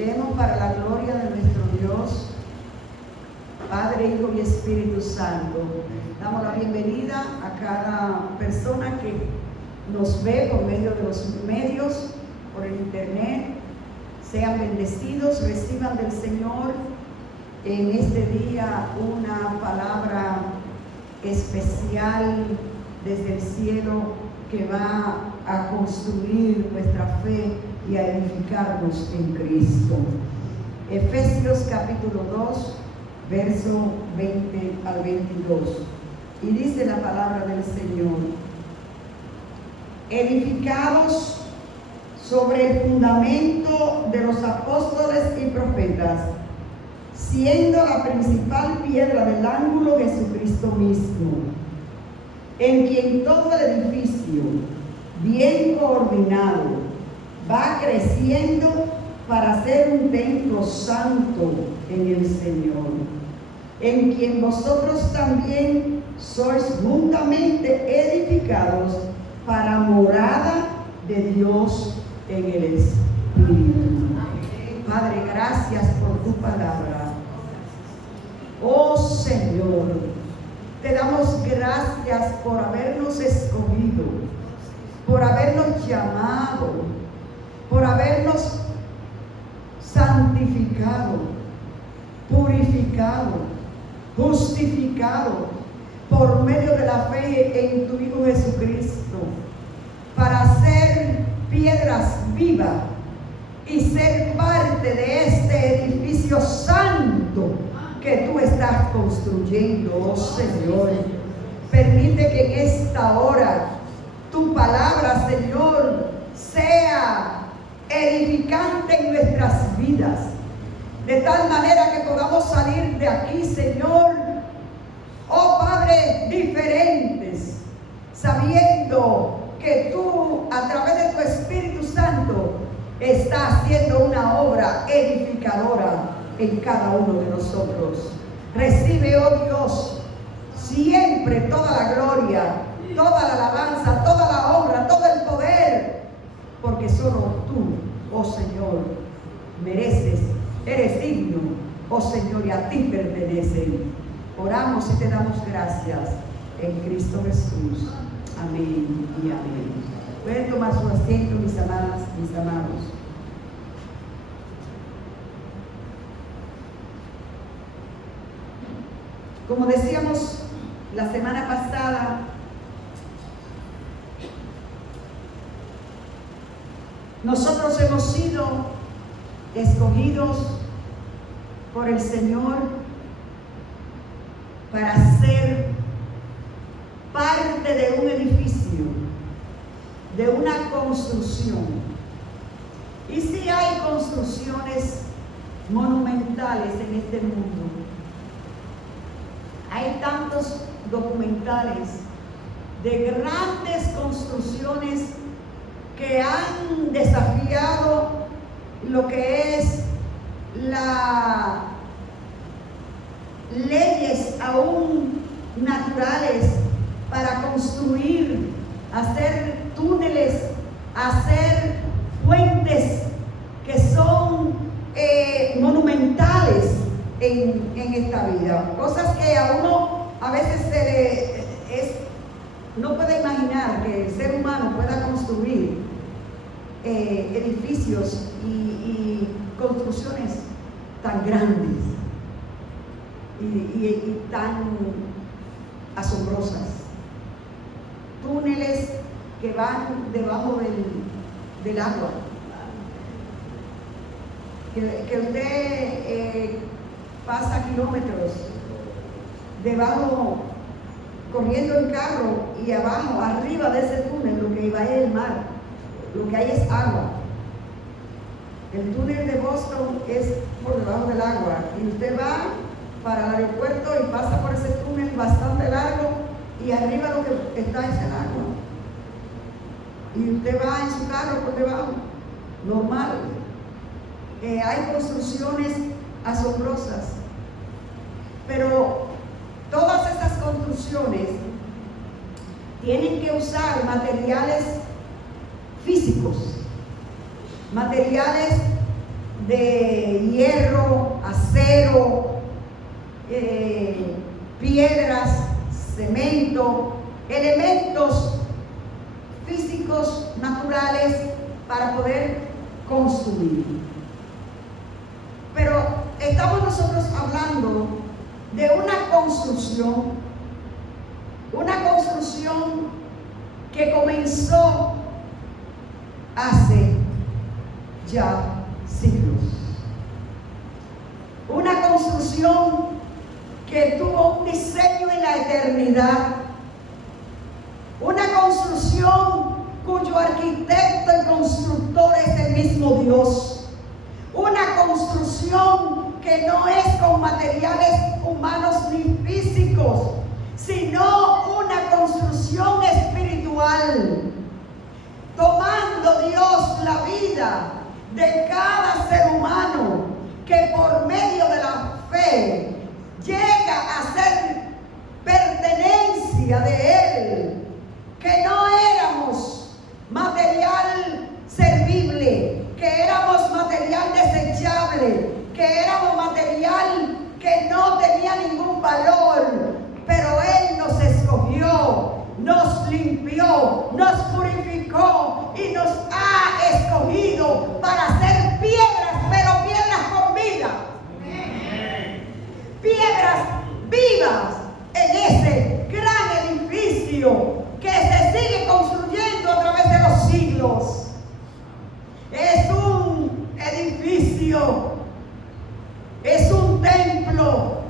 Leemos para la gloria de nuestro Dios, Padre, Hijo y Espíritu Santo. Damos la bienvenida a cada persona que nos ve por medio de los medios, por el internet. Sean bendecidos, reciban del Señor en este día una palabra especial desde el cielo que va a construir nuestra fe y a edificarnos en Cristo. Efesios capítulo 2, verso 20 al 22. Y dice la palabra del Señor: edificados sobre el fundamento de los apóstoles y profetas, siendo la principal piedra del ángulo Jesucristo mismo, en quien todo el edificio, bien coordinado, va creciendo para ser un templo santo en el Señor, en quien vosotros también sois juntamente edificados para morada de Dios en el Espíritu. Padre, gracias por tu palabra. Oh Señor, te damos gracias por habernos escogido, por habernos llamado, por habernos santificado, purificado, justificado por medio de la fe en tu Hijo Jesucristo, para ser piedras vivas y ser parte de este edificio santo que tú estás construyendo, oh Señor. Permite que en esta hora tu palabra, Señor, sea edificante en nuestras vidas, de tal manera que podamos salir de aquí, Señor, oh Padre, diferentes, sabiendo que tú, a través de tu Espíritu Santo, estás haciendo una obra edificadora en cada uno de nosotros. Recibe, oh Dios, siempre toda la gloria, toda la alabanza, toda la honra, todo el poder, porque solo tú, oh Señor, mereces, eres digno, oh Señor, y a ti pertenecen. Oramos y te damos gracias en Cristo Jesús. Amén y amén. Pueden tomar su asiento, mis amadas, mis amados. Como decíamos la semana pasada, nosotros hemos sido escogidos por el Señor para ser parte de un edificio, de una construcción. Y sí hay construcciones monumentales en este mundo. Hay tantos documentales de grandes construcciones que han desafiado lo que es las leyes aún naturales para construir, hacer túneles, hacer puentes que son monumentales en esta vida. Cosas que a uno a veces no puede imaginar que el ser humano pueda construir edificios y construcciones tan grandes y tan asombrosas. Túneles que van debajo del agua. Que usted pasa kilómetros debajo, corriendo en carro, y abajo, arriba de ese túnel, lo que va es el mar, lo que hay es agua. El túnel de Boston es por debajo del agua, y usted va para el aeropuerto y pasa por ese túnel bastante largo, y arriba lo que está es el agua. Y usted va en su carro por debajo, normal. Hay construcciones asombrosas, pero todas esas construcciones tienen que usar materiales físicos, materiales de hierro, acero, piedras, cemento, elementos físicos, naturales para poder construir. Pero estamos nosotros hablando de una construcción que comenzó hace ya siglos. Una construcción que tuvo un diseño en la eternidad. Una construcción cuyo arquitecto y constructor es el mismo Dios. Una construcción que no es con materiales humanos ni físicos, sino una construcción espiritual. Tomando Dios la vida de cada ser humano que por medio de la fe llega a ser pertenencia de Él, que no éramos material servible, que éramos material desechable, que éramos material que no tenía ningún valor, pero Él nos escogió, nos limpió, nos purificó y nos ha escogido para ser piedras, pero piedras con vida. Piedras vivas en ese gran edificio que se sigue construyendo a través de los siglos. Es un edificio, es un templo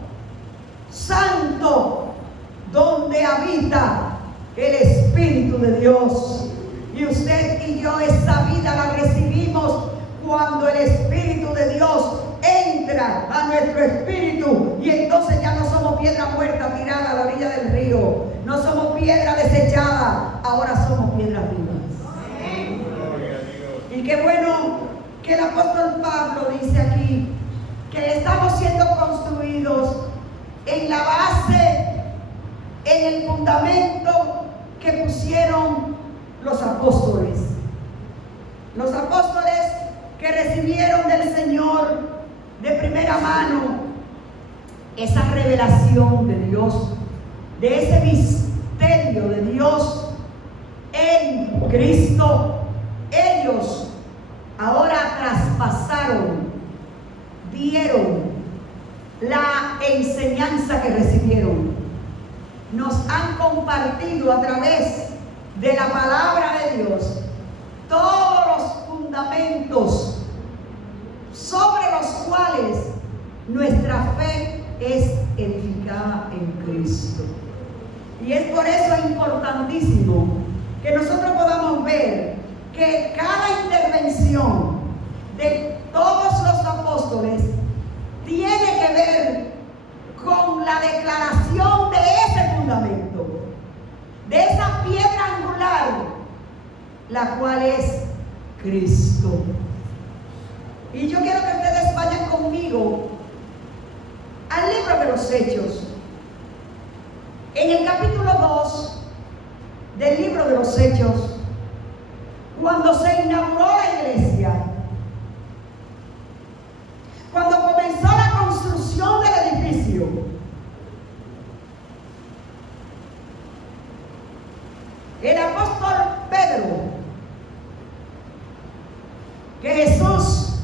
santo donde habita el Espíritu de Dios. Y usted y yo esa vida la recibimos cuando el Espíritu de Dios entra a nuestro espíritu, y entonces ya no somos piedra muerta tirada a la orilla del río, no somos piedra desechada, ahora somos piedras vivas. Y qué bueno que el apóstol Pablo dice aquí que estamos siendo construidos en la base, en el fundamento que pusieron los apóstoles. Los apóstoles que recibieron del Señor de primera mano esa revelación de Dios, de ese misterio de Dios en Cristo. Ellos ahora traspasaron, dieron la enseñanza que recibieron. Nos han compartido a través de la palabra de Dios todos los fundamentos sobre los cuales nuestra fe es edificada en Cristo. Y es por eso importantísimo que nosotros podamos ver que cada intervención de todos los apóstoles tiene que ver con la declaración de ese fundamento, de esa piedra angular, la cual es Cristo. Y yo quiero que ustedes vayan conmigo al libro de los Hechos, en el capítulo 2 del libro de los Hechos, cuando se inauguró la iglesia, cuando comenzó la construcción del edificio. El apóstol Pedro, que Jesús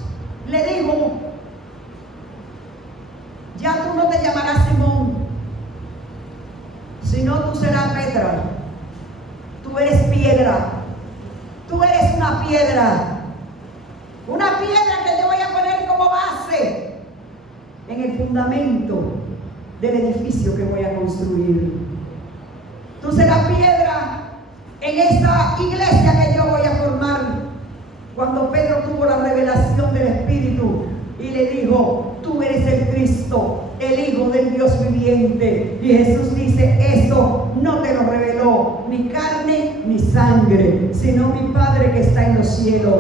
le dijo: ya tú no te llamarás Simón, sino tú serás Petra. Tú eres piedra. Tú eres una piedra que yo voy a poner como base en el fundamento del edificio que voy a construir. Tú serás piedra en esa iglesia que yo voy a formar. Cuando Pedro tuvo la revelación del Espíritu y le dijo: tú eres el Cristo, el Hijo del Dios viviente. Y Jesús dice: eso no te lo reveló ni carne ni sangre, sino mi Padre que está en los cielos.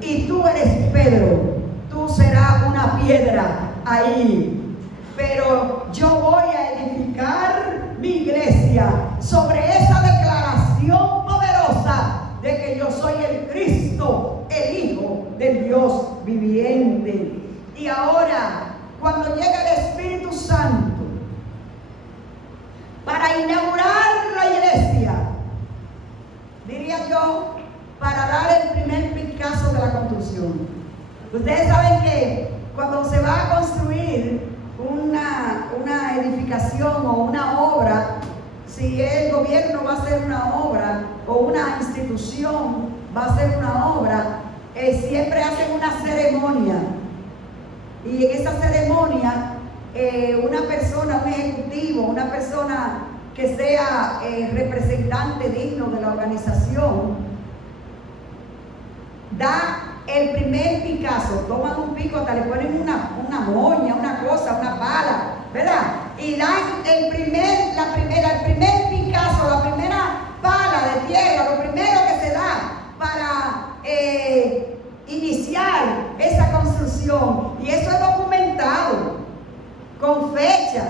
Y tú eres Pedro, tú serás una piedra ahí, pero yo voy a edificar mi iglesia sobre esa declaración poderosa de que yo soy el Cristo, el Hijo del Dios viviente. Y ahora, cuando llega el Espíritu Santo para inaugurar la iglesia, diría yo, para dar el primer Picasso de la construcción. Ustedes saben que cuando se va a construir una edificación o una obra, si el gobierno va a hacer una obra o una institución va a hacer una obra, siempre hacen una ceremonia. Y en esa ceremonia, una persona, un ejecutivo, una persona que sea representante digno de la organización, da el primer Picasso. Toman un pico, hasta le ponen una moña, una cosa, una pala, ¿verdad? Y dan el primer Picasso, la primera pala de tierra, lo primero que se da para iniciar esa construcción. Y eso es documentado con fecha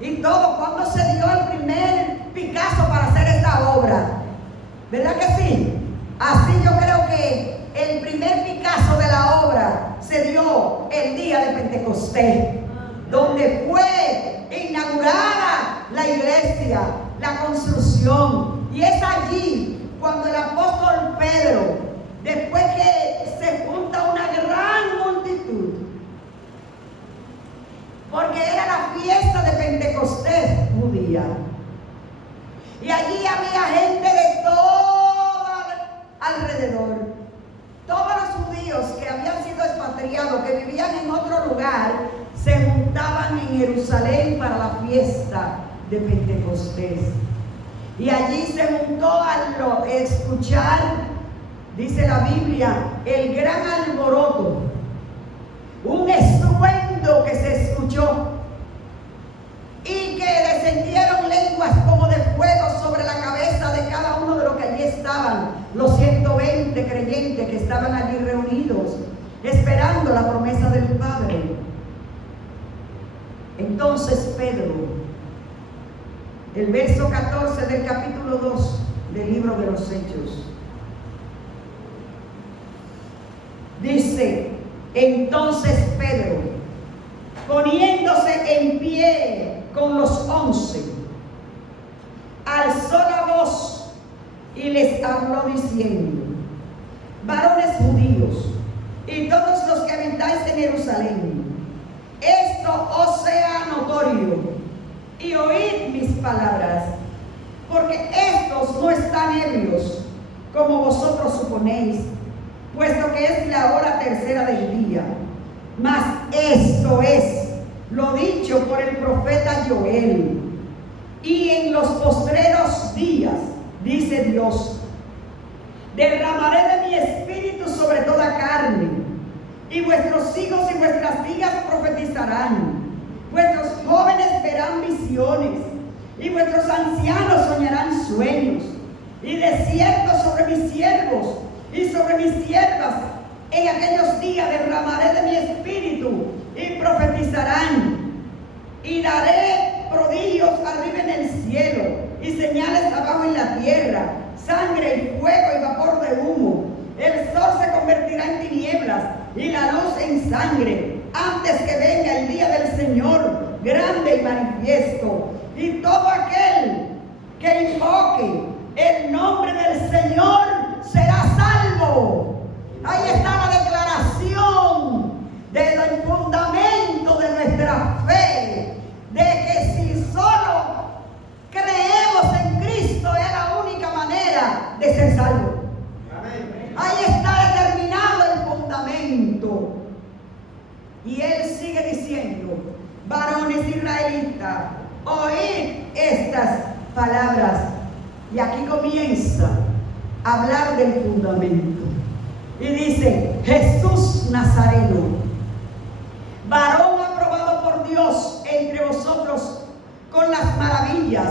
y todo, cuando se dio el primer Picasso para hacer esta obra, ¿verdad que sí? Así yo creo que el primer Picasso de la obra se dio el día de Pentecostés, donde fue inaugurada la iglesia, la construcción. Y es allí cuando el apóstol Pedro, después que se junta una gran multitud, porque era la fiesta de Pentecostés judía, y allí había gente de todo alrededor. Todos los judíos que habían sido expatriados, que vivían en otro lugar, se juntaban en Jerusalén para la fiesta de Pentecostés. Y allí se juntó a escuchar, dice la Biblia, el gran alboroto, un estruendo que se escuchó, y que descendieron lenguas como de fuego sobre la cabeza de cada uno de los que allí estaban, los 120 creyentes que estaban allí reunidos, esperando la promesa del Padre. Entonces Pedro, el verso 14 del capítulo 2 del libro de los Hechos, dice: entonces Pedro, poniéndose en pie con los 11, alzó la voz y les habló diciendo: varones judíos y todos los que habitáis en Jerusalén, esto os sea notorio, y oíd mis palabras, porque estos no están ebrios, como vosotros suponéis, puesto que es la hora tercera del día. Mas esto es lo dicho por el profeta Joel. Y en los postreros días, dice Dios, derramaré de mi espíritu sobre toda carne, y vuestros hijos y vuestras hijas profetizarán, vuestros jóvenes verán visiones, y vuestros ancianos soñarán sueños, y de cierto sobre mis siervos y sobre mis siervas en aquellos días derramaré de mi espíritu, y profetizarán, y daré prodigios arriba en el cielo y señales abajo en la tierra, sangre y fuego y vapor de humo. El sol se convertirá en tinieblas y la luz en sangre, antes que venga el día del Señor grande y manifiesto. Y todo aquel que invoque el nombre del Señor será salvo. Ahí está la declaración del fundamento de nuestra fe, de que si solo creemos en Cristo es la única manera de ser salvo. Ahí está determinado el fundamento. Y él sigue diciendo: varones israelitas, oíd estas palabras. Y aquí comienza a hablar del fundamento. Y dice: Jesús Nazareno, varón aprobado por Dios entre vosotros con las maravillas,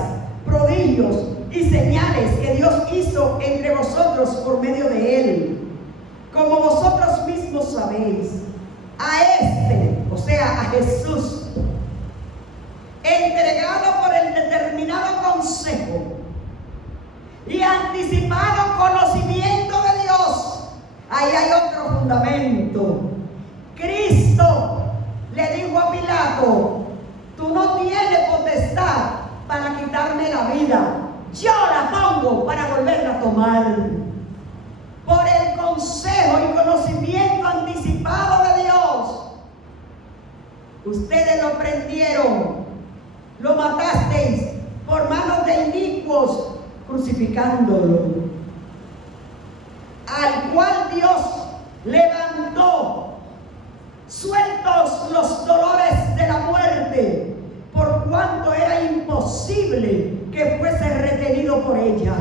prodigios y señales que Dios hizo entre vosotros por medio de él, como vosotros mismos sabéis. A este, o sea, a Jesús, entregado por el determinado consejo y anticipado conocimiento de Dios Ahí hay otro fundamento. Cristo le dijo a Pilato: tú no tienes potestad para quitarme la vida, yo la pongo para volverla a tomar. Por el consejo y conocimiento anticipado de Dios, ustedes lo prendieron, lo matasteis por manos de inicuos, crucificándolo, al cual Dios levantó, sueltos los dolores de la muerte, por cuanto era imposible que fuese retenido por ella.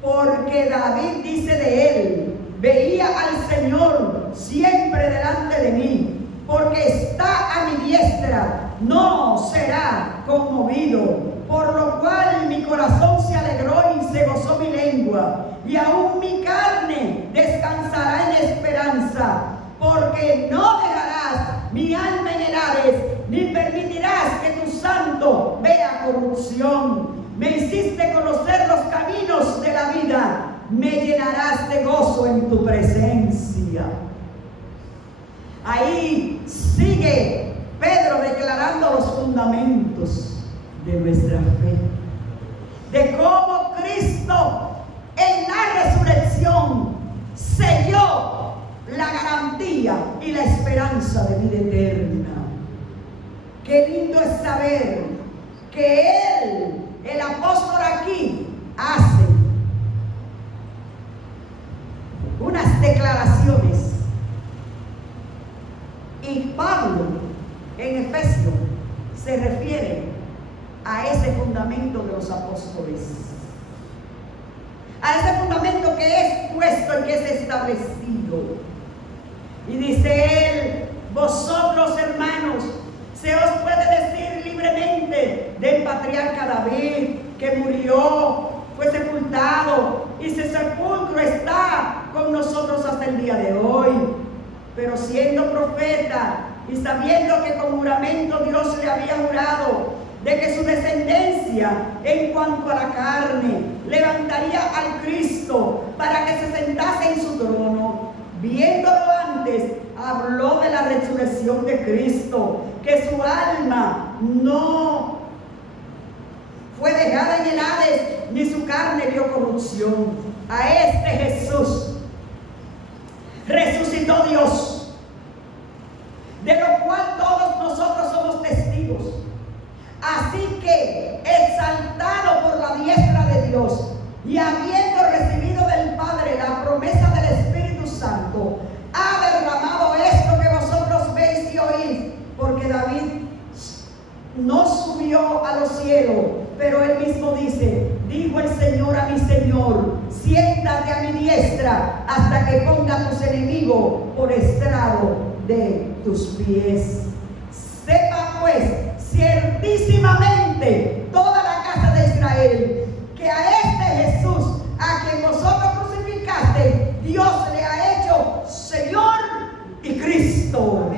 Porque David dice de él: veía al Señor siempre delante de mí, porque está a mi diestra, no será conmovido. Por lo cual mi corazón se alegró y se gozó mi lengua, y aún mi carne descansará en esperanza, porque no dejarás mi alma en el Hades, ni permitirás que tu santo vea corrupción. Me hiciste conocer los caminos de la vida, me llenarás de gozo en tu presencia. Ahí sigue Pedro declarando los fundamentos de nuestra fe, de cómo Cristo en la resurrección selló la garantía y la esperanza de vida eterna. Qué lindo es saber que él, el apóstol, aquí hace unas declaraciones, y Pablo en Efesios se refiere a ese fundamento de los apóstoles, a ese fundamento que es puesto y que es establecido. Y dice él: vosotros, hermanos, se os puede decir libremente del patriarca David, que murió, fue sepultado, y su sepulcro está con nosotros hasta el día de hoy. Pero siendo profeta y sabiendo que con juramento Dios le había jurado de que su descendencia en cuanto a la carne levantaría al Cristo para que se sentase en su trono, viéndolo antes, habló de la resurrección de Cristo, que su alma no fue dejada en el Hades, ni su carne vio corrupción. A este Jesús resucitó Dios, de lo cual todos nosotros somos testigos. Así que, exaltado por la diestra de Dios y habiendo recibido del Padre la promesa del Espíritu Santo, ha derramado esto que vosotros veis y oís. Porque David no subió a los cielos, pero él mismo dice: dijo el Señor a mi Señor: siéntate a mi diestra hasta que ponga a tus enemigos por estrado de tus pies. Sepa pues ciertísimamente toda la casa de Israel que a este Jesús, a quien vosotros crucificaste, Dios le ha hecho Señor y Cristo.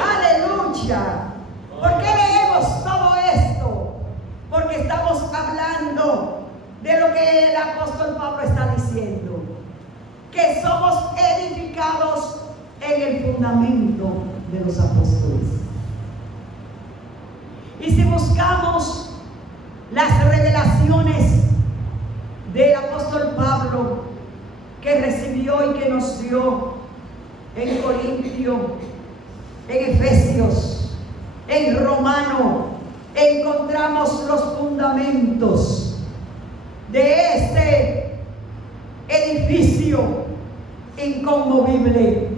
Aleluya. ¿Por qué leemos todo esto? Porque estamos hablando de lo que el apóstol Pablo está diciendo, que somos edificados en el fundamento de los apóstoles. Y si buscamos las revelaciones del apóstol Pablo, que recibió y que nos dio en Corintio, en Efesios, en Romano, encontramos los fundamentos de este edificio inconmovible,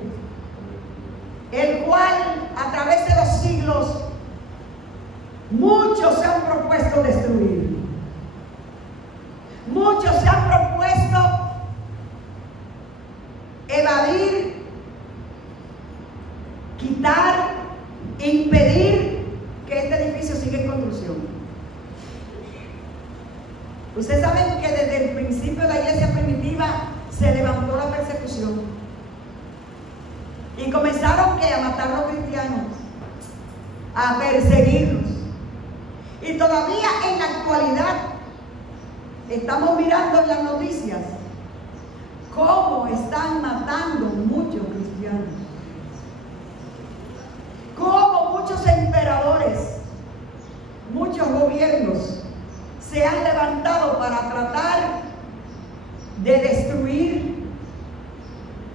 el cual a través de los siglos muchos se han propuesto destruir, muchos se han propuesto evadir, quitar, impedir que este edificio siga en construcción. Ustedes saben que desde el principio de la iglesia primitiva se levantó la persecución y comenzaron a matar a los cristianos, a perseguirlos. Y todavía en la actualidad estamos mirando en las noticias cómo están matando muchos cristianos, cómo muchos emperadores, muchos gobiernos se han levantado para tratar de destruir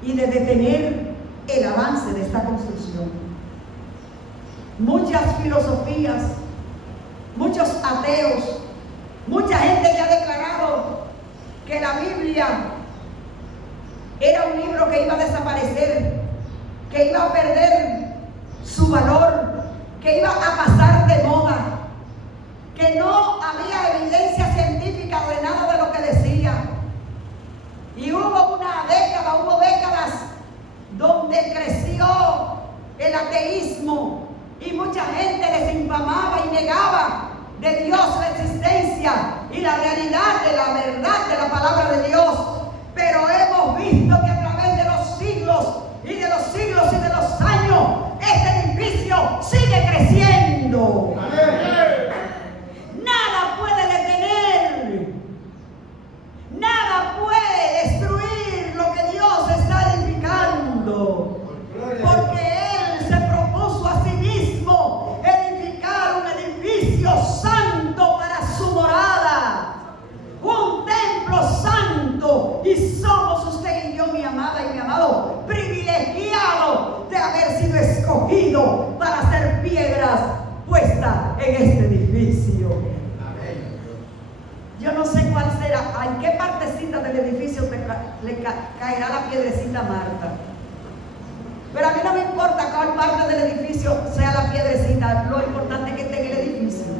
y de detener el avance de esta construcción. Muchas filosofías, muchos ateos, mucha gente que ha declarado que la Biblia era un libro que iba a desaparecer, que iba a perder su valor, que iba a pasar de moda, que no había evidencia científica de nada de lo que decía. Y hubo décadas donde creció el ateísmo y mucha gente les infamaba y negaba de Dios la existencia y la realidad de la verdad de la palabra de Dios. Pero hemos visto que a través de los siglos y de los siglos y de los años, este edificio sigue creciendo. Nada puede detener, nada puede destruir lo que Dios está edificando, porque Él se propuso a sí mismo edificar un edificio santo para su morada, un templo santo, y somos usted y yo, mi amada y mi amado, privilegiados de haber sido escogidos para ser piedras puestas en este edificio. Yo no sé cuál será, en qué partecita del edificio le caerá la piedrecita a Marta. Pero a mí no me importa cuál parte del edificio sea la piedrecita, lo importante es que esté en el edificio.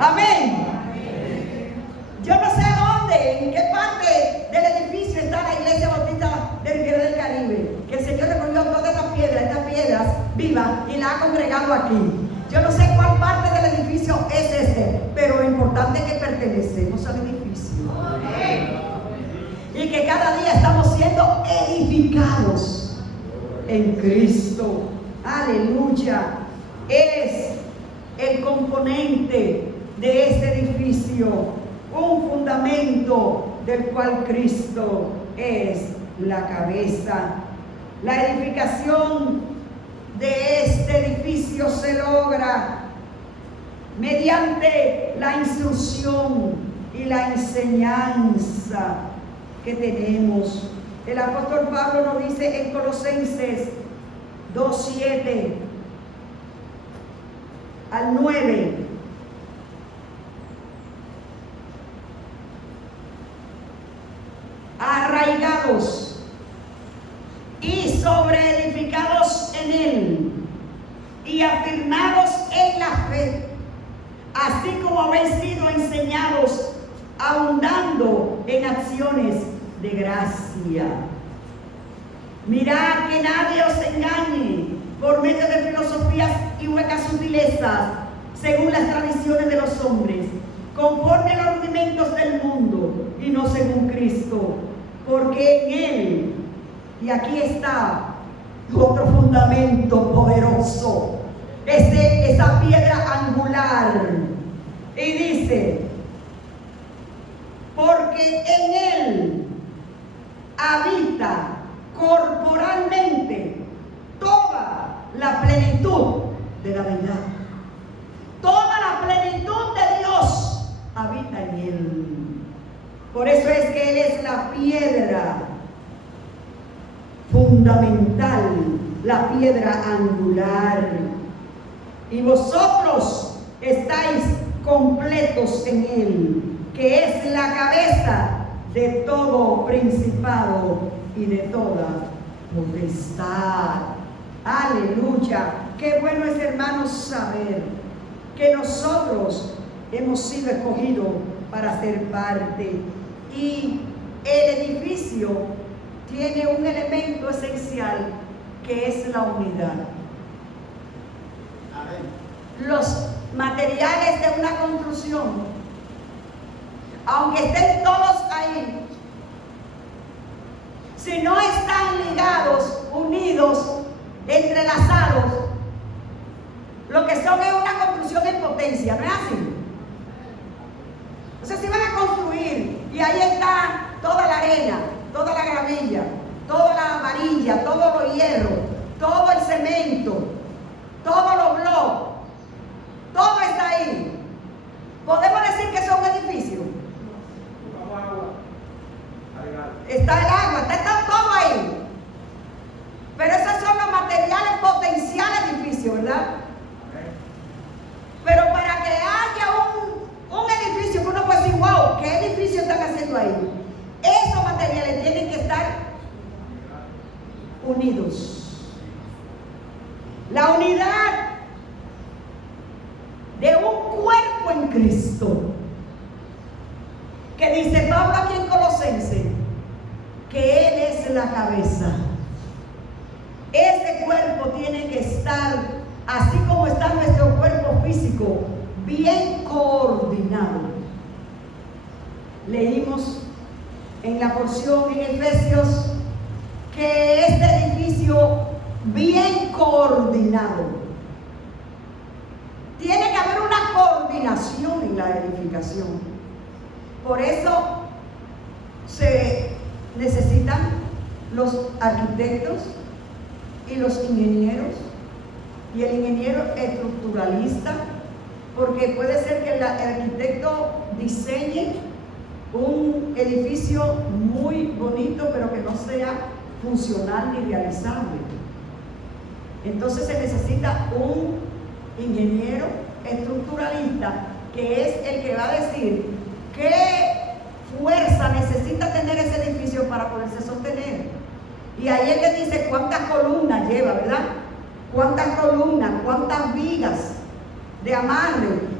Amén. Yo no sé dónde, en qué parte del edificio está la Iglesia Bautista de Riviera del Caribe, que el Señor recogió todas estas piedras vivas y las ha congregado aquí. Yo no sé cuál parte del edificio es este, pero lo importante es que pertenecemos al edificio. Y que cada día estamos siendo edificados en Cristo. Aleluya. Es el componente de este edificio, un fundamento del cual Cristo es la cabeza. La edificación de este edificio se logra mediante la instrucción y la enseñanza que tenemos. El apóstol Pablo nos dice en Colosenses 2:7 al 9: arraigados y sobreedificados en Él y afirmados en la fe, así como habéis sido enseñados, abundando en acciones de gracia. Mirad que nadie os engañe por medio de filosofías y huecas sutilezas, según las tradiciones de los hombres, conforme a los rudimentos del mundo y no según Cristo, porque en Él, y aquí está otro fundamento poderoso, esa piedra angular, y dice: porque en Él habita corporalmente toda la plenitud de la deidad. Toda la plenitud de Dios habita en Él. Por eso es que Él es la piedra fundamental, la piedra angular. Y vosotros estáis completos en Él, que es la cabeza de todo principado y de toda potestad. Aleluya. Qué bueno es, hermanos, saber que nosotros hemos sido escogidos para ser parte. Y el edificio tiene un elemento esencial, que es la unidad. Amén. Los materiales de una construcción, aunque estén todos ahí, si no están ligados, unidos, entrelazados, lo que son es una construcción en potencia, ¿no es así? Entonces, si van a construir y ahí está toda la arena, toda gravilla, toda la amarilla, todos los hierros, todo el cemento, todos los bloques, todo está ahí. ¿Podemos decir que son edificios? Está el agua, está todo ahí. Pero esos son los materiales potenciales edificios, ¿verdad? Pero para que haya un edificio que uno puede decir, wow, ¿qué edificio están haciendo ahí? Esos materiales tienen que estar unidos. La unidad de un cuerpo en Cristo, que dice Pablo aquí en Colosenses, que Él es la cabeza. Ese cuerpo tiene que estar, así como está nuestro cuerpo físico, bien coordinado. Leímos en la porción en Efesios que este edificio bien coordinado, tiene que haber una coordinación en la edificación. Por eso se necesitan los arquitectos y los ingenieros, y el ingeniero estructuralista, porque puede ser que el arquitecto diseñe un edificio muy bonito, pero que no sea funcional ni realizable. Entonces se necesita un ingeniero estructuralista, que es el que va a decir qué fuerza necesita tener ese edificio para poderse sostener. Y ahí es que dice cuántas columnas lleva, ¿verdad? Cuántas columnas, cuántas vigas de amarre,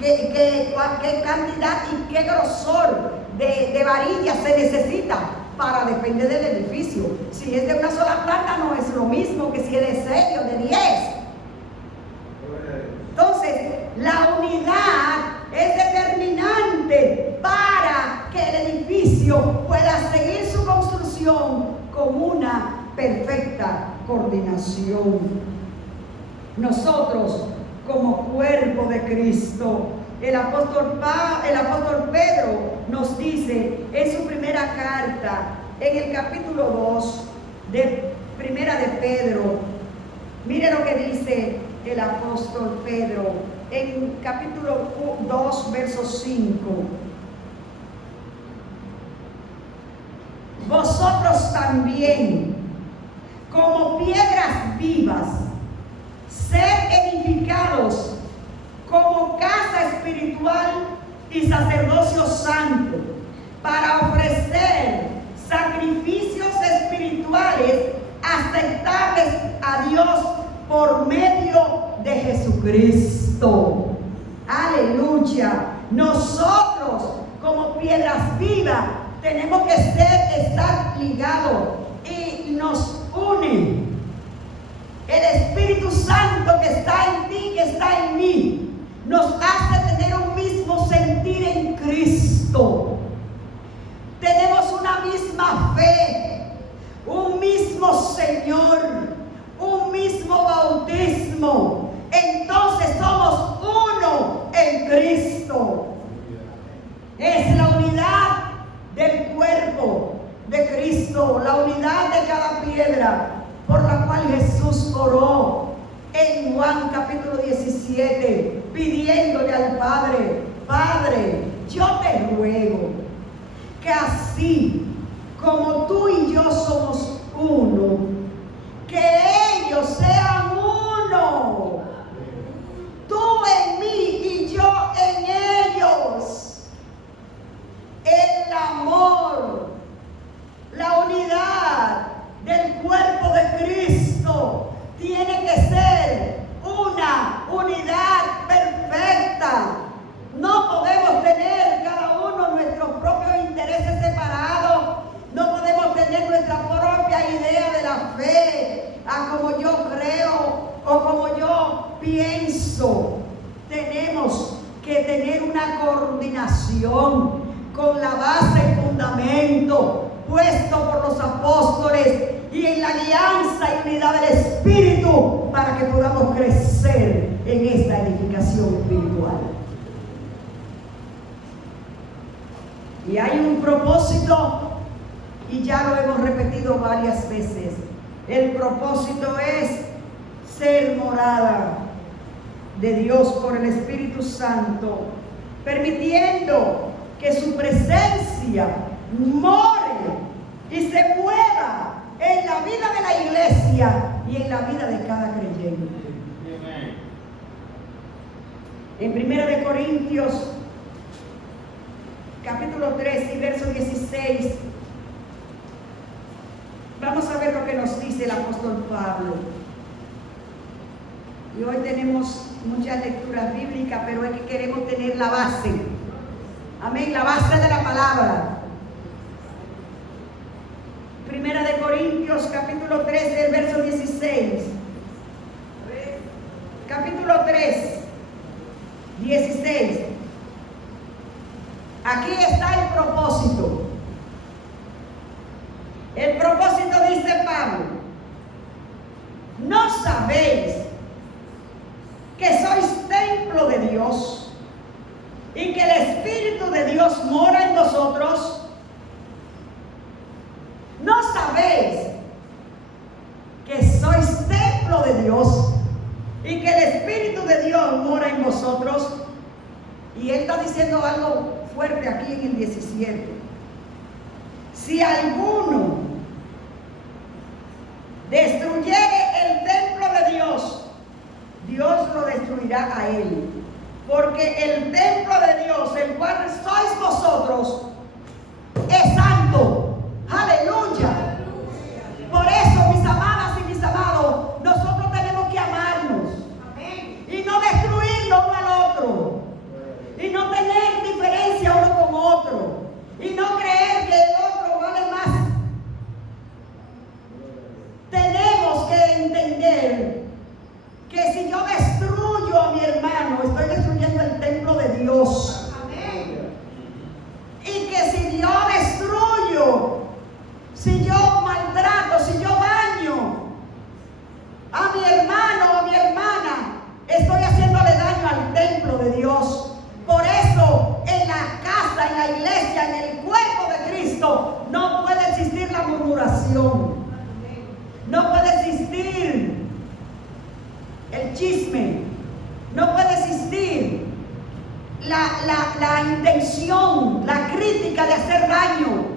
qué cantidad y qué grosor de varillas se necesita para depender del edificio. Si es de una sola planta no es lo mismo que si es de 6 o de 10. Entonces, la unidad es determinante para que el edificio pueda seguir su construcción con una perfecta coordinación. Nosotros, como cuerpo de Cristo, el apóstol Pedro nos dice en su primera carta, en el capítulo 2 de Primera de Pedro, mire lo que dice el apóstol Pedro en capítulo 2, verso 5. Vosotros también, como piedras vivas, sed edificados como casa espiritual y sacerdocio santo, para ofrecer sacrificios espirituales aceptables a Dios por medio de Jesucristo. Aleluya. Nosotros, como piedras vivas, tenemos que estar ligados y nos une el Espíritu Santo que está en ti, que está en mí. Nos hace tener un mismo sentir en Cristo. Tenemos una misma fe, un mismo Señor, un mismo bautismo. Entonces somos uno en Cristo. Es la unidad del cuerpo de Cristo, la unidad de cada piedra por la cual Jesús oró en Juan capítulo 17, pidiéndole al Padre: Padre, yo te ruego que así como tú y yo somos uno, que ellos sean uno, tú en mí y yo en ellos. El amor, la unidad del cuerpo de Cristo tiene que ser una unidad perfecta. No podemos tener cada uno nuestros propios intereses separados. No podemos tener nuestra propia idea de la fe, a como yo creo o como yo pienso. Tenemos que tener una coordinación con la base y fundamento puesto por los apóstoles y en la alianza y unidad del Espíritu, para que podamos crecer en esta edificación espiritual. Y hay un propósito y ya lo hemos repetido varias veces. El propósito es ser morada de Dios por el Espíritu Santo, permitiendo que su presencia more y se mueva en la vida de la iglesia y en la vida de cada creyente. En 1 Corintios capítulo 3 y verso 16, vamos a ver lo que nos dice el apóstol Pablo. Y hoy tenemos muchas lecturas bíblicas, pero es que queremos tener la base. Amén, la base de la palabra. 1 Corintios capítulo 3, el verso 16. Capítulo 3, 16. Aquí está el propósito. El propósito, dice Pablo: ¿no sabéis que sois templo de Dios y que el Espíritu de Dios mora en vosotros? ¿No sabéis que sois templo de Dios y que el Espíritu de Dios mora en vosotros? Y él está diciendo algo fuerte aquí en el 17. Si alguno destruyere el templo de Dios, Dios lo destruirá a él. Porque el templo de Dios, el cual sois vosotros, es santo. Aleluya. Por eso, mis amadas y mis amados, nosotros tenemos que amarnos y no destruirnos uno al otro, y no tener diferencia uno con otro, y no creer que el otro vale más. Tenemos que entender que si yo destruyo a mi hermano, estoy destruyendo el templo de Dios. Y que si yo destruyo, si yo maltrato, si yo daño a mi hermano o a mi hermana, estoy haciéndole daño al templo de Dios. Por eso, en la casa, en la iglesia, en el cuerpo de Cristo, no puede existir la murmuración. No puede existir el chisme. No puede existir la intención, la crítica de hacer daño.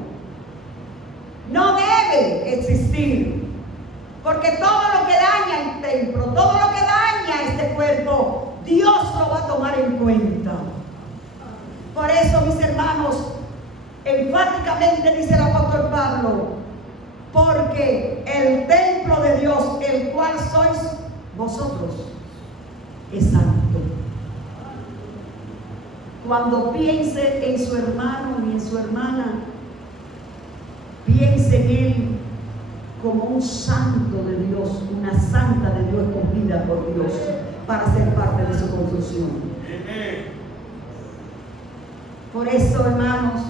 No debe existir. Porque todo lo que daña el templo, todo lo que daña este cuerpo, Dios lo va a tomar en cuenta. Por eso, mis hermanos, enfáticamente dice el apóstol Pablo: porque el templo de Dios, el cual sois vosotros, es santo. Cuando piense en su hermano y en su hermana, piense en él como un santo de Dios, una santa de Dios escogida por Dios para ser parte de su construcción. Por eso, hermanos,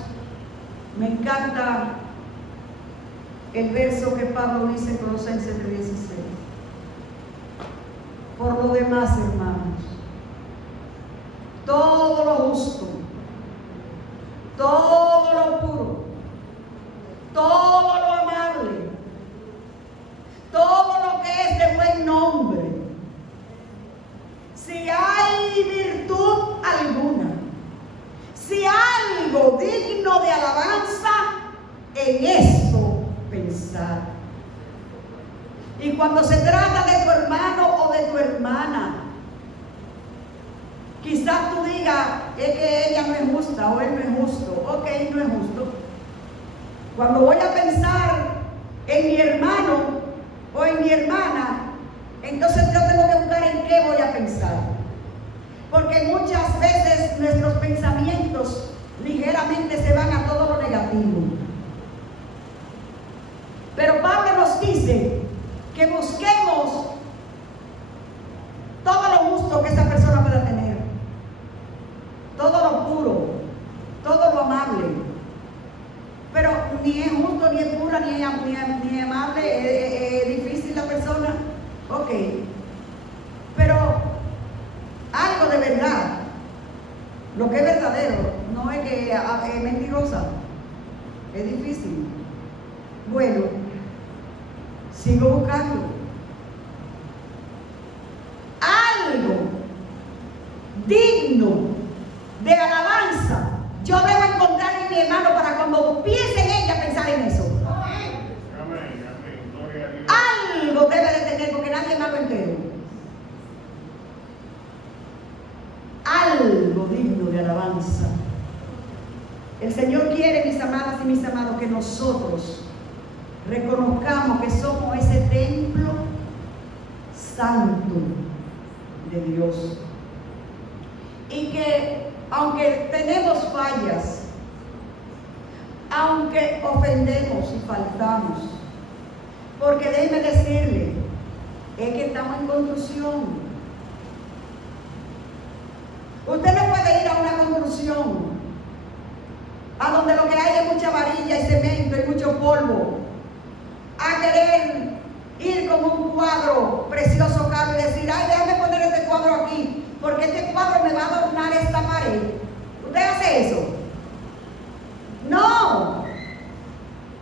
me encanta el verso que Pablo dice en Colosenses 3:16. Por lo demás, hermanos, todo lo justo, todo lo puro, todo lo amable, todo lo que es de buen nombre, si hay virtud alguna, si algo digno de alabanza, en eso pensar. Y cuando se trata de tu hermano o de tu hermana, quizás tú digas: es que ella no es justa o él no es justo. Ok, no es justo. Cuando voy a pensar en mi hermano o en mi hermana, entonces yo tengo que buscar en qué voy a pensar. Porque muchas veces nuestros pensamientos ligeramente se van a todo lo negativo. Pero Pablo nos dice que busquemos todo lo justo que esa persona pueda tener, todo lo puro, todo lo amable. Pero ni es justo, ni es pura, ni es amable, es difícil la persona. Ok, pero algo de verdad, lo que es verdadero, no es que es mentirosa, es difícil. Bueno, sigo buscando algo digno de alabanza. Yo debo encontrar en mi hermano para cuando piense en ella pensar en eso. Algo debe de tener, porque nadie más lo entero. Algo digno de alabanza. El Señor quiere, mis amadas y mis amados, que nosotros reconozcamos que somos ese templo santo de Dios. Y que aunque tenemos fallas, aunque ofendemos y faltamos, porque déjeme decirle, es que estamos en construcción. Usted no puede ir a una construcción a donde lo que hay es mucha varilla y cemento y mucho polvo, a querer ir con un cuadro precioso caro y decir, ay, déjame poner este cuadro aquí, porque este cuadro me va a adornar esta pared. ¿Usted hace eso? No,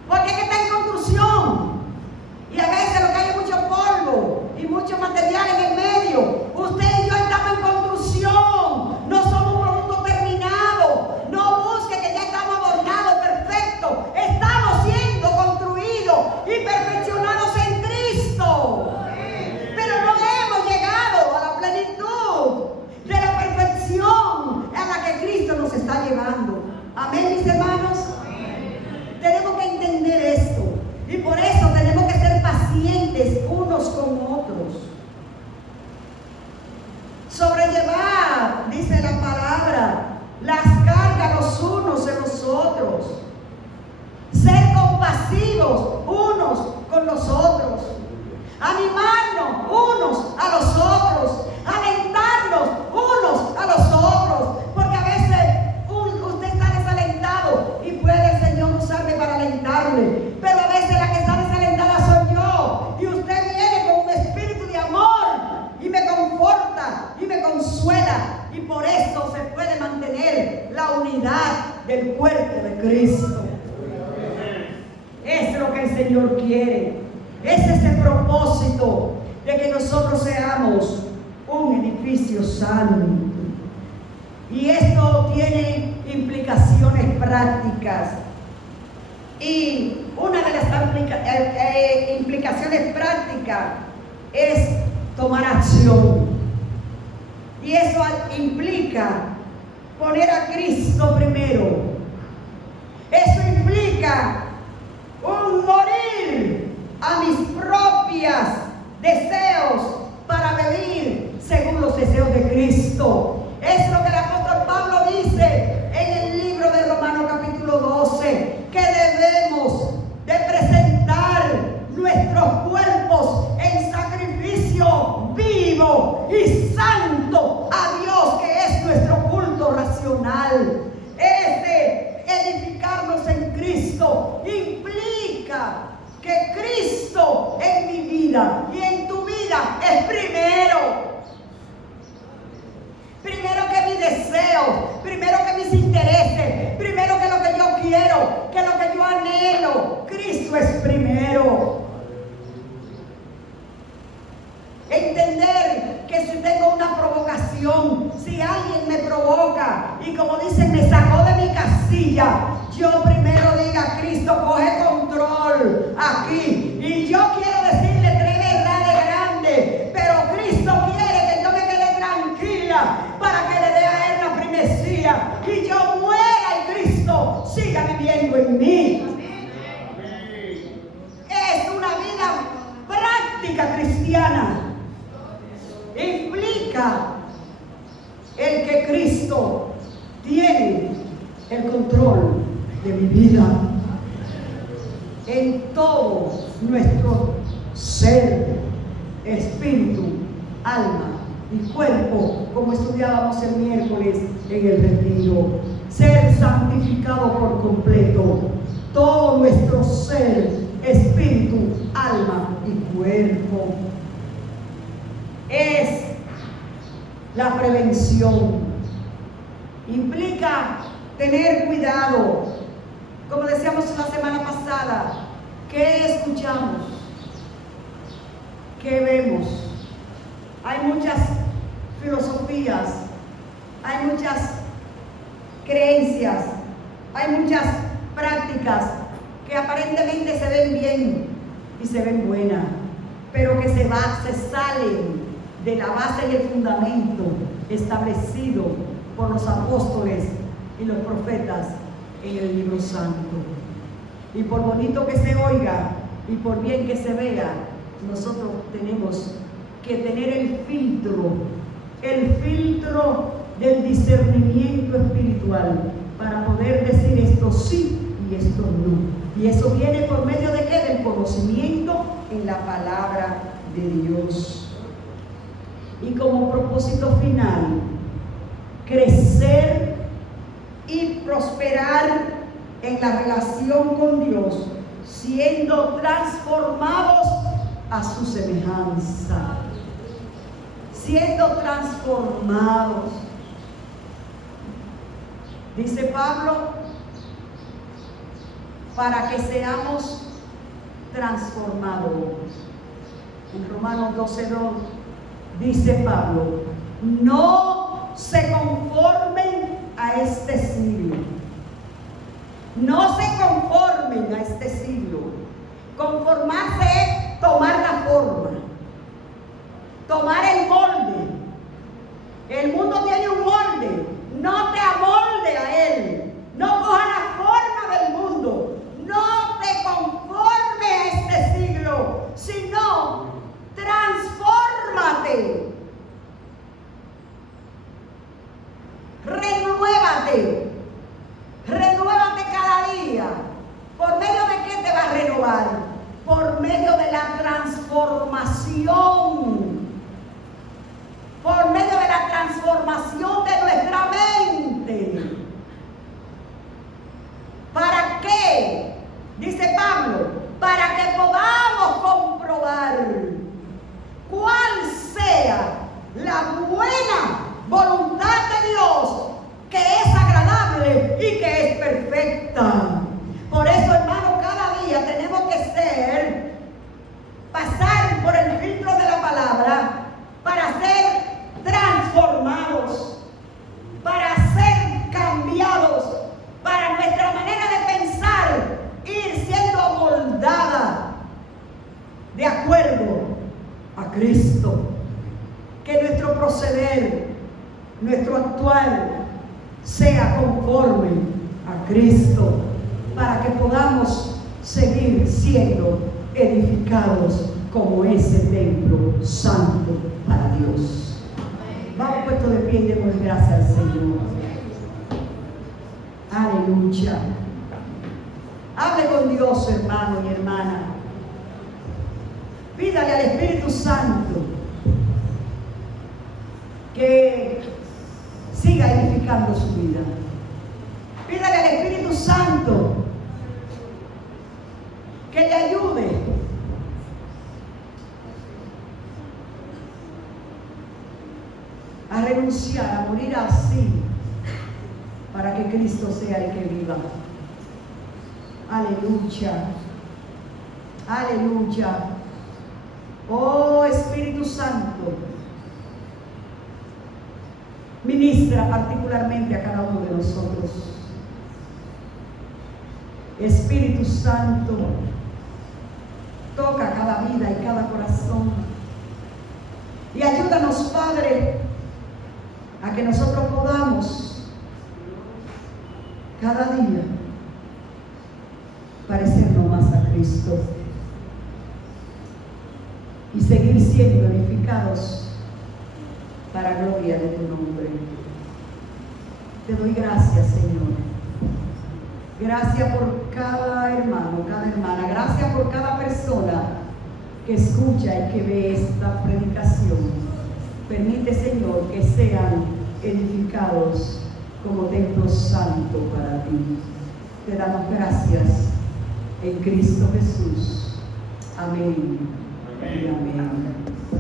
porque es que está en construcción y a veces lo que hay es mucho polvo y mucho material en el medio. Usted y yo estamos en construcción, no somos un producto terminado. No busque que ya estamos adornados, perfectos. Estamos siendo construidos y perfeccionados en Cristo, pero no hemos llegado a la plenitud de la perfección a la que Cristo nos está llevando. Amén, mis hermanos. Tenemos que entender esto y por eso tenemos que ser pacientes unos con otros. Sobrellevar, dice la palabra, las cargas los unos en los otros. Ser compasivos unos con los otros. Animarnos unos a los otros. Alentarnos unos a los otros. Porque a veces usted está desalentado y puede el Señor usarme para alentarle. Pero a veces la que está desalentada soy yo. Y usted viene con un espíritu de amor y me conforta y me consuela. Y por eso se puede mantener la unidad del cuerpo de Cristo. Es lo que el Señor quiere. Es ese propósito de que nosotros seamos un edificio santo. Y esto tiene implicaciones prácticas. Y una de las implicaciones prácticas es tomar acción. Y eso implica poner a Cristo primero. Eso implica un morir a mis propios deseos para vivir según los deseos de Cristo. Es lo que el apóstol Pablo dice en el libro de Romanos capítulo 12, que debemos de presentar nuestros cuerpos en sacrificio vivo y santo a Dios, que es nuestro culto racional. Ese edificarnos en Cristo implica que Cristo en mi vida y en tu vida es primero. Primero que mi deseo, primero que mis intereses, primero que lo que yo quiero, que lo que yo anhelo. Cristo es primero. Entender que si tengo una provocación, si alguien me provoca y como dicen me sacó de mi casilla, yo primero diga, Cristo coge control aquí. Y yo quiero decirle 3 verdades grandes, pero Cristo quiere que yo me quede tranquila para que le dé a Él la primacía y yo muera y Cristo siga viviendo en mí. Es una vida práctica cristiana. Implica el que Cristo tiene el control de mi vida en todo nuestro ser, espíritu, alma y cuerpo, como estudiábamos el miércoles en el retiro. Ser santificado por completo, todo nuestro ser, espíritu, alma y cuerpo. Es la prevención. Implica tener cuidado, como decíamos la semana pasada, ¿Qué escuchamos? ¿Qué vemos? Hay muchas filosofías, hay muchas creencias, hay muchas prácticas que aparentemente se ven bien y se ven buenas, pero que se salen de la base y el fundamento establecido por los apóstoles y los profetas en el libro santo. Y por bonito que se oiga y por bien que se vea, nosotros tenemos que tener el filtro del discernimiento espiritual para poder decir esto sí y esto no. Y eso viene por medio de ¿qué? Del conocimiento en la palabra de Dios. Y como propósito final, crecer y prosperar en la relación con Dios, siendo transformados a su semejanza. Siendo transformados. Dice Pablo, para que seamos transformados. En Romanos 12:2 dice Pablo, no se conformen a este siglo. No se conformen a este siglo. Conformarse es tomar la forma, tomar el molde. El mundo tiene un molde. No te amolde a él. No coja la forma del mundo. No te conforme a este siglo, sino transfórmate. Renuévate. Renuévate cada día. ¿Por medio de qué te vas a renovar? Por medio de la transformación. Por medio de la transformación de nuestra mente. ¿Para qué? Dice Pablo, para que podamos comprobar cuál sea la buena voluntad de Dios, que es agradable y que es perfecta. Por eso, hermano, cada día tenemos que pasar por el filtro de la palabra para ser transformados, para ser cambiados, para nuestra manera de pensar ir siendo amoldada de acuerdo a Cristo. Que nuestro proceder, nuestro actuar sea conforme a Cristo, para que podamos seguir siendo edificados como ese templo santo para Dios. Vamos puestos de pie y demos gracias al Señor. Aleluya. Hable con Dios, hermano y hermana. Pídale al Espíritu Santo que siga edificando su vida. Pídale al Espíritu Santo que le ayude a renunciar, a morir así, para que Cristo sea el que viva. Aleluya. Aleluya. Oh Espíritu Santo, ministra particularmente a cada uno de nosotros. Espíritu Santo, toca cada vida y cada corazón. Y ayúdanos, Padre, a que nosotros podamos cada día parecernos más a Cristo y seguir siendo edificados para gloria de tu nombre. Te doy gracias, Señor. Gracias por cada hermano, cada hermana. Gracias por cada persona que escucha y que ve esta predicación. Permite, Señor, que sean edificados como templo santo para ti. Te damos gracias en Cristo Jesús. Amén. Amén. Amén.